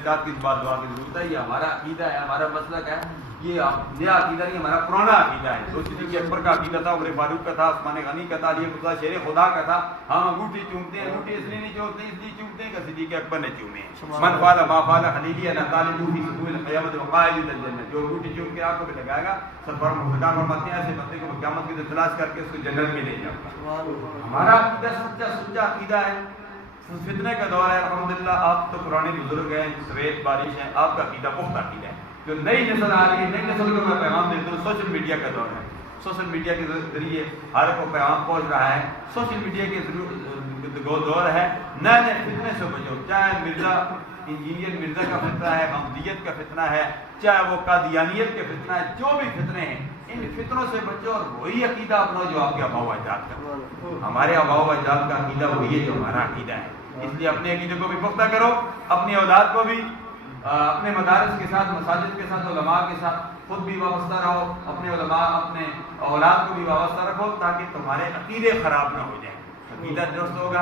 اعتقاد کی بات دعا کی ضرورت ہے. یہ ہمارا عقیدہ ہے, ہمارا مسلک ہے. یہ نیا عقیدہ نہیں, ہمارا پرانا عقیدہ ہے. جو صدیق اکبر کا عقیدہ تھا, عمر فاروق کا تھا, عثمان غنی کا تھا, علی مرتضیٰ شیر خدا کا تھا. ہم انگوٹھی چومتے ہیں, انگوٹھی اس لیے نہیں چومتے, اس لیے چومتے ہیں کہ صدیق اکبر نے چومے ہیں. من فعل ما فعل خلیلی انا طالب فی سبول القیامت وقائد الجنہ. جو انگوٹھی چوم کے آنکھوں پہ لگائے گا, سرکار مرتضیٰ فرماتے ہیں ایسے بندے کو قیامت کی دن تلاش کر کے اس کو جنت میں لے جاؤں گا. ہمارا عقیدہ سچا عقیدہ ہے. فتنے کا دور ہے, الحمدللہ آپ تو پرانے بزرگ ہیں, سویت بارش ہیں, آپ کا عقیدہ پختہ عقیدہ ہے. جو نئی نسل آ رہی ہے, نئی نسل کو میں پیغام دیتا ہوں, سوشل میڈیا کا دور ہے. سوشل میڈیا کے ذریعے ہر کو پیغام پہنچ رہا ہے. سوشل میڈیا کے دور ہے. نئے نئے فتنے سے بچو, چاہے مرزا انجینئر مرزا کا فتنہ ہے, محمدیت کا فتنہ ہے, چاہے وہ قادیانیت کے فتنہ ہے, جو بھی فتنے ہیں ان فتنوں سے بچو اور وہی عقیدہ اپنا جو آپ کے آباء و اجداد کا. ہمارے آباء و اجداد کا عقیدہ وہی ہے جو ہمارا عقیدہ ہے. اس لیے اپنے عقیدے کو بھی پختہ کرو, اپنی اولاد کو بھی اپنے مدارس کے ساتھ, مساجد کے ساتھ, علماء کے ساتھ خود بھی وابستہ رہو, اپنے علماء اپنے اولاد کو بھی وابستہ رکھو تاکہ تمہارے عقیدے خراب نہ ہو جائیں. عقیدہ درست ہوگا